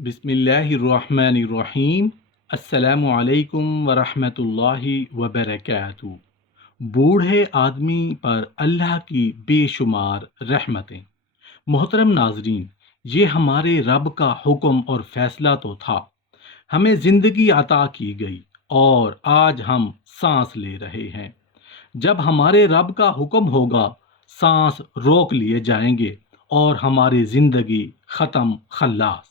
बिस्मिल्लाहिर्रहमानिर्रहीम। अस्सलामु अलैकुम वरहमतुल्लाहि वबरकातुहू। बूढ़े आदमी पर अल्लाह की बेशुमार रहमतें। मोहतरम नाजरीन, ये हमारे रब का हुक्म और फैसला तो था। हमें ज़िंदगी अता की गई और आज हम सांस ले रहे हैं। जब हमारे रब का हुक्म होगा, सांस रोक लिए जाएंगे और हमारी ज़िंदगी ख़त्म खल्लास।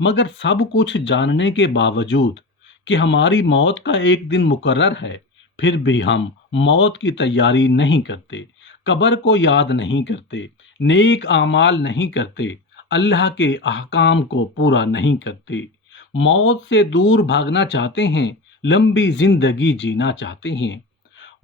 मगर सब कुछ जानने के बावजूद कि हमारी मौत का एक दिन मुकर्रर है, फिर भी हम मौत की तैयारी नहीं करते, कब्र को याद नहीं करते, नेक आमाल नहीं करते, अल्लाह के अहकाम को पूरा नहीं करते, मौत से दूर भागना चाहते हैं, लंबी जिंदगी जीना चाहते हैं।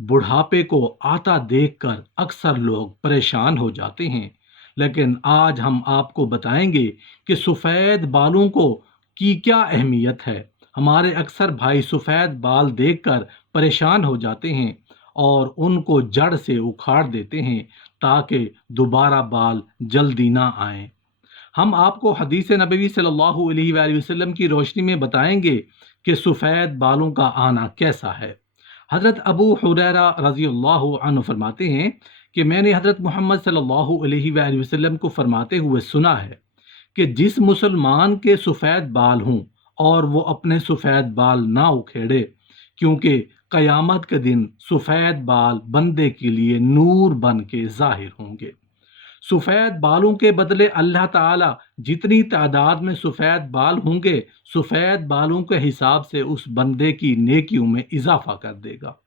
बुढ़ापे को आता देखकर अक्सर लोग परेशान हो जाते हैं, लेकिन आज हम आपको बताएंगे कि सफ़ेद बालों को की क्या अहमियत है। हमारे अक्सर भाई सफ़ेद बाल देखकर परेशान हो जाते हैं और उनको जड़ से उखाड़ देते हैं ताकि दोबारा बाल जल्दी ना आए। हम आपको हदीस नबवी सल्लल्लाहु अलैहि वसल्लम की रोशनी में बताएंगे कि सफ़ेद बालों का आना कैसा है। हज़रत अबू हुरैरा रज़ी अल्लाह अन्हु फरमाते हैं कि मैंने हज़रत मोहम्मद सल्लल्लाहु अलैहि वसल्लम को फरमाते हुए सुना है कि जिस मुसलमान के सफ़ेद बाल हों और वो अपने सफ़ेद बाल ना उखेड़े, क्योंकि क़यामत के दिन सफ़ेद बाल बंदे के लिए नूर बन के ज़ाहिर होंगे। सफ़ेद बालों के बदले अल्लाह ताला जितनी तादाद में सफ़ेद बाल होंगे, सफ़ेद बालों के हिसाब से उस बंदे की नेकियों में इजाफा कर देगा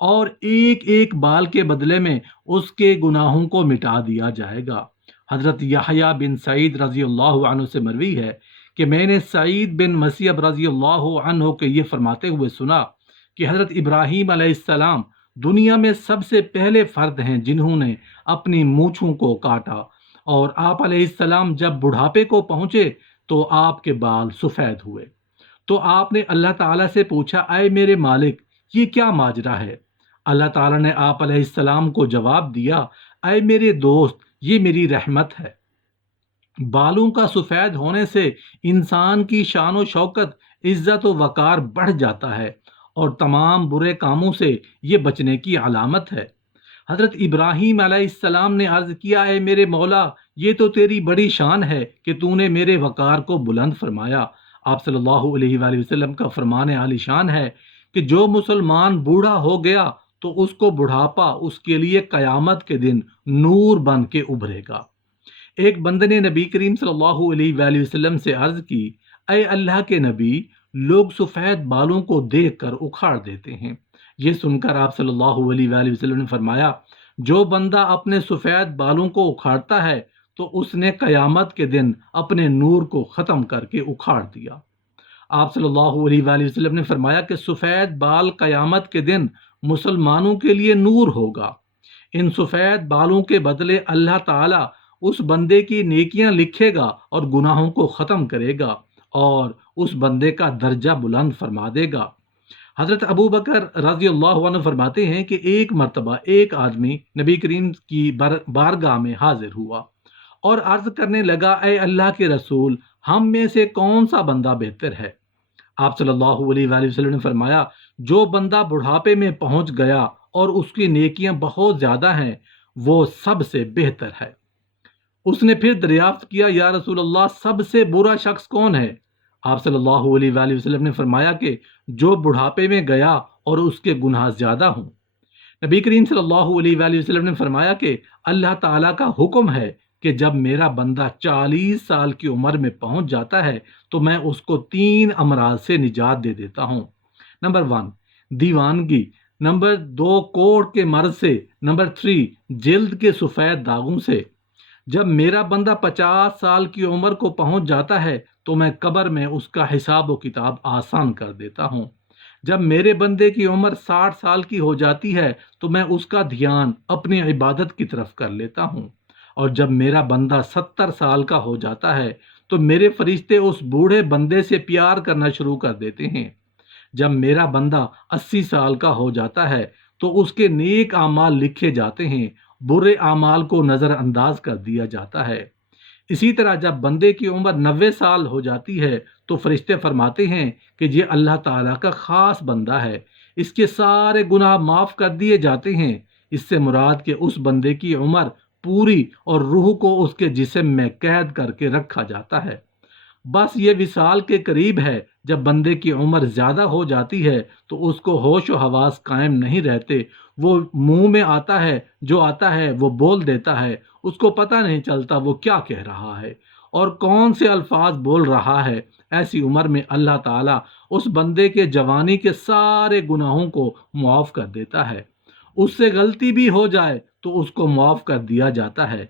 और एक एक बाल के बदले में उसके गुनाहों को मिटा दिया जाएगा। हज़रत यहया बिन सईद रज़ी अल्लाह अन्हु से मरवी है कि मैंने सईद बिन मसीब रज़ी अल्लाह अन्हु के ये फरमाते हुए सुना कि हज़रत इब्राहीम अलैहिस्सलाम दुनिया में सबसे पहले फ़र्द हैं जिन्होंने अपनी मूँछों को काटा, और आप अलैहिस्सलाम जब बुढ़ापे को पहुँचे तो आपके बाल सफ़ेद हुए। तो आपने अल्लाह ताला से पूछा, ऐ मेरे मालिक, ये क्या माजरा है? अल्लाह ताला ने आप अलैहिस्सलाम को जवाब दिया, ऐ मेरे दोस्त, ये मेरी रहमत है। बालों का सफ़ेद होने से इंसान की शान व शौकत, इज़्ज़त व वक़ार बढ़ जाता है और तमाम बुरे कामों से ये बचने की अलामत है। हज़रत इब्राहीम अलैहिस्सलाम ने अर्ज़ किया, है मेरे मौला, ये तो तेरी बड़ी शान है कि तूने मेरे वक़ार को बुलंद फरमाया। आप सल्लल्लाहु अलैहि वसल्लम का फरमान आली शान है कि जो मुसलमान बूढ़ा हो गया तो उसको बुढ़ापा उसके लिए क़यामत के दिन नूर बन के उभरेगा। एक बंदे ने नबी करीम सल्लल्लाहु अलैहि वसल्लम से अर्ज़ की, ऐ अल्लाह के नबी, लोग सफ़ेद बालों को देखकर उखाड़ देते हैं। ये सुनकर आप सल्लल्लाहु अलैहि वसल्लम ने फरमाया, जो बंदा अपने सफ़ेद बालों को उखाड़ता है तो उसने क़यामत के दिन अपने नूर को ख़त्म करके उखाड़ दिया। आप सल्लल्लाहु अलैहि वसल्लम ने फरमाया कि सफ़ेद बाल क़यामत के दिन मुसलमानों के लिए नूर होगा। इन सफ़ेद बालों के बदले अल्लाह ताला उस बंदे की नेकियां लिखेगा और गुनाहों को ख़त्म करेगा और उस बंदे का दर्जा बुलंद फरमा देगा। हज़रत अबू बकर रज़ी अल्लाह अन्हु फरमाते हैं कि एक मर्तबा एक आदमी नबी करीम की बारगाह में हाजिर हुआ और अर्ज़ करने लगा, ऐ अल्लाह के रसूल, हम में से कौन सा बंदा बेहतर है? आप सल्लल्लाहु अलैहि वसल्लम ने फरमाया, जो बंदा बुढ़ापे में पहुंच गया और उसकी नेकियां बहुत ज़्यादा हैं, वो सबसे बेहतर है। उसने फिर दरियाफ्त किया, या रसूल अल्लाह, सबसे बुरा शख्स कौन है? आप सल्लल्लाहु अलैहि वसल्लम ने फरमाया कि जो बुढ़ापे में गया और उसके गुनाह ज़्यादा हों। नबी करीम सल्लल्लाहु अलैहि वसल्लम ने फरमाया कि अल्लाह ताला का हुक्म है कि जब मेरा बंदा 40 साल की उम्र में पहुंच जाता है तो मैं उसको 3 अमराज से निजात दे देता हूं। नंबर 1, दीवानगी। नंबर 2, कोढ़ के मर्ज से। नंबर 3, जल्द के सफ़ेद दागों से। जब मेरा बंदा 50 साल की उम्र को पहुंच जाता है तो मैं कब्र में उसका हिसाब व किताब आसान कर देता हूं। जब मेरे बंदे की उम्र 60 साल की हो जाती है तो मैं उसका ध्यान अपनी इबादत की तरफ कर लेता हूं। और जब मेरा बंदा 70 साल का हो जाता है तो मेरे फरिश्ते उस बूढ़े बंदे से प्यार करना शुरू कर देते हैं। जब मेरा बंदा 80 साल का हो जाता है तो उसके नेक आमाल लिखे जाते हैं, बुरे आमाल को नज़रअंदाज कर दिया जाता है। اسی طرح جب بندے کی عمر 90 سال ہو جاتی ہے تو فرشتے فرماتے ہیں کہ یہ اللہ تعالیٰ کا خاص بندہ ہے، اس کے سارے گناہ معاف کر دیے جاتے ہیں۔ اس سے مراد کہ اس بندے کی عمر پوری اور روح کو اس کے جسم میں قید کر کے رکھا جاتا ہے۔ بس یہ وصال کے قریب ہے۔ جب بندے کی عمر زیادہ ہو جاتی ہے تو اس کو ہوش و حواس قائم نہیں رہتے، وہ منہ میں آتا ہے جو آتا ہے وہ بول دیتا ہے، اس کو پتہ نہیں چلتا وہ کیا کہہ رہا ہے اور کون سے الفاظ بول رہا ہے۔ ایسی عمر میں اللہ تعالیٰ اس بندے کے جوانی کے سارے گناہوں کو معاف کر دیتا ہے۔ اس سے غلطی بھی ہو جائے تو اس کو معاف کر دیا جاتا ہے۔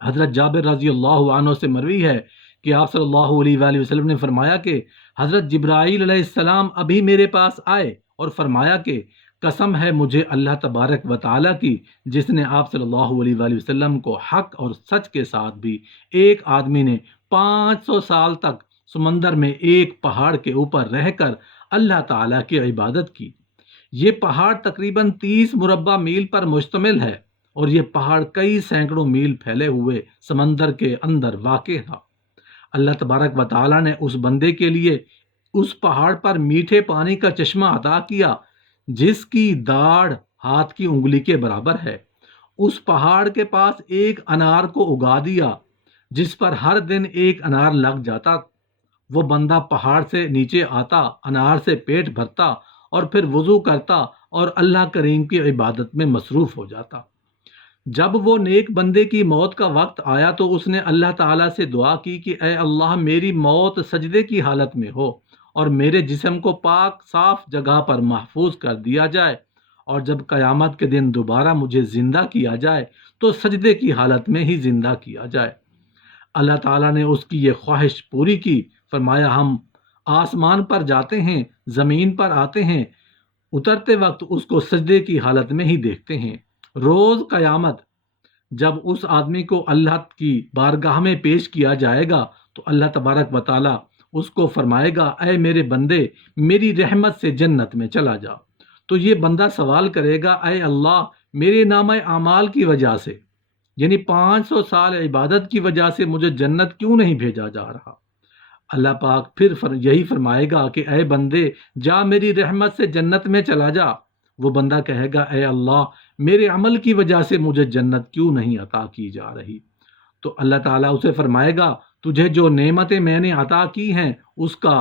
حضرت جابر رضی اللہ عنہ سے مروی ہے کہ آپ صلی اللہ علیہ وآلہ وسلم نے فرمایا کہ حضرت جبرائیل علیہ السلام ابھی میرے پاس آئے اور فرمایا کہ قسم ہے مجھے اللہ تبارک و تعالیٰ کی، جس نے آپ صلی اللہ علیہ وآلہ وسلم کو حق اور سچ کے ساتھ بھی ایک آدمی نے 500 سال تک سمندر میں ایک پہاڑ کے اوپر رہ کر اللہ تعالیٰ کی عبادت کی۔ یہ پہاڑ تقریباً 30 مربع میل پر مشتمل ہے اور یہ پہاڑ کئی سینکڑوں میل پھیلے ہوئے سمندر کے اندر واقع تھا۔ اللہ تبارک و تعالیٰ نے اس بندے کے لیے اس پہاڑ پر میٹھے پانی کا چشمہ عطا کیا جس کی داڑھ ہاتھ کی انگلی کے برابر ہے۔ اس پہاڑ کے پاس ایک انار کو اگا دیا جس پر ہر دن ایک انار لگ جاتا۔ وہ بندہ پہاڑ سے نیچے آتا، انار سے پیٹ بھرتا اور پھر وضو کرتا اور اللہ کریم کی عبادت میں مصروف ہو جاتا۔ جب وہ نیک بندے کی موت کا وقت آیا تو اس نے اللہ تعالیٰ سے دعا کی کہ اے اللہ میری موت سجدے کی حالت میں ہو اور میرے جسم کو پاک صاف جگہ پر محفوظ کر دیا جائے، اور جب قیامت کے دن دوبارہ مجھے زندہ کیا جائے تو سجدے کی حالت میں ہی زندہ کیا جائے۔ اللہ تعالیٰ نے اس کی یہ خواہش پوری کی۔ فرمایا ہم آسمان پر جاتے ہیں، زمین پر آتے ہیں، اترتے وقت اس کو سجدے کی حالت میں ہی دیکھتے ہیں۔ روز قیامت جب اس آدمی کو اللہ کی بارگاہ میں پیش کیا جائے گا تو اللہ تبارک و تعالیٰ اس کو فرمائے گا اے میرے بندے میری رحمت سے جنت میں چلا جا۔ تو یہ بندہ سوال کرے گا اے اللہ میرے نامہ اعمال کی وجہ سے، یعنی 500 سال عبادت کی وجہ سے مجھے جنت کیوں نہیں بھیجا جا رہا؟ اللہ پاک پھر یہی فرمائے گا کہ اے بندے جا میری رحمت سے جنت میں چلا جا۔ وہ بندہ کہے گا اے اللہ میرے عمل کی وجہ سے مجھے جنت کیوں نہیں عطا کی جا رہی؟ تو اللہ تعالیٰ اسے فرمائے گا تجھے جو نعمتیں میں نے عطا کی ہیں اس کا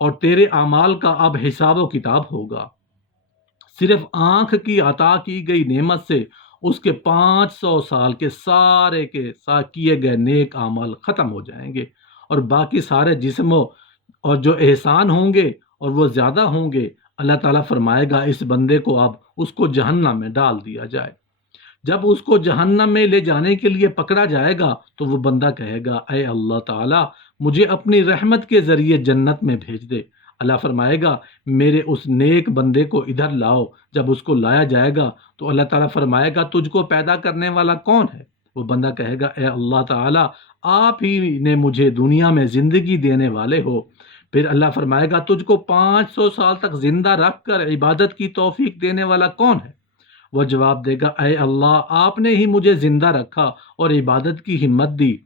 اور تیرے اعمال کا اب حساب و کتاب ہوگا۔ صرف آنکھ کی عطا کی گئی نعمت سے اس کے 500 سال کے سارے کیے گئے نیک اعمال ختم ہو جائیں گے، اور باقی سارے جسموں اور جو احسان ہوں گے اور وہ زیادہ ہوں گے، اللہ تعالیٰ فرمائے گا اس بندے کو اب اس کو جہنم میں ڈال دیا جائے۔ جب اس کو جہنم میں لے جانے کے لیے پکڑا جائے گا تو وہ بندہ کہے گا اے اللہ تعالیٰ مجھے اپنی رحمت کے ذریعے جنت میں بھیج دے۔ اللہ فرمائے گا میرے اس نیک بندے کو ادھر لاؤ۔ جب اس کو لایا جائے گا تو اللہ تعالیٰ فرمائے گا تجھ کو پیدا کرنے والا کون ہے؟ وہ بندہ کہے گا اے اللہ تعالیٰ آپ ہی نے مجھے دنیا میں زندگی دینے والے ہو۔ پھر اللہ فرمائے گا تجھ کو 500 سال تک زندہ رکھ کر عبادت کی توفیق دینے والا کون ہے؟ وہ جواب دے گا اے اللہ آپ نے ہی مجھے زندہ رکھا اور عبادت کی ہمت دی۔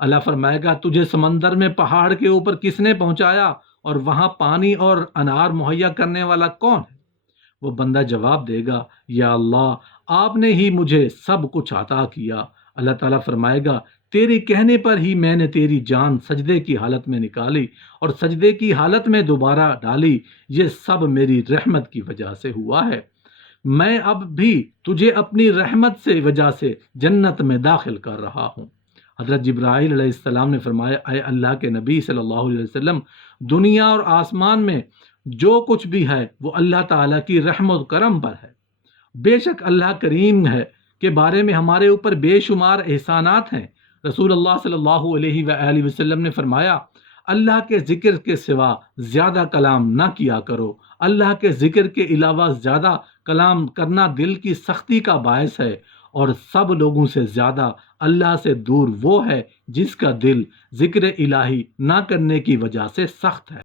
اللہ فرمائے گا تجھے سمندر میں پہاڑ کے اوپر کس نے پہنچایا اور وہاں پانی اور انار مہیا کرنے والا کون ہے؟ وہ بندہ جواب دے گا یا اللہ آپ نے ہی مجھے سب کچھ عطا کیا۔ اللہ تعالیٰ فرمائے گا تیرے کہنے پر ہی میں نے تیری جان سجدے کی حالت میں نکالی اور سجدے کی حالت میں دوبارہ ڈالی، یہ سب میری رحمت کی وجہ سے ہوا ہے۔ میں اب بھی تجھے اپنی رحمت سے وجہ سے جنت میں داخل کر رہا ہوں۔ حضرت جبرائیل علیہ السلام نے فرمایا اے اللہ کے نبی صلی اللہ علیہ وسلم دنیا اور آسمان میں جو کچھ بھی ہے وہ اللہ تعالیٰ کی رحمت و کرم پر ہے۔ بے شک اللہ کریم ہے کے بارے میں ہمارے اوپر بے شمار احسانات ہیں۔ رسول اللہ صلی اللہ علیہ وآلہ وسلم نے فرمایا اللہ کے ذکر کے سوا زیادہ کلام نہ کیا کرو۔ اللہ کے ذکر کے علاوہ زیادہ کلام کرنا دل کی سختی کا باعث ہے، اور سب لوگوں سے زیادہ اللہ سے دور وہ ہے جس کا دل ذکر الہی نہ کرنے کی وجہ سے سخت ہے۔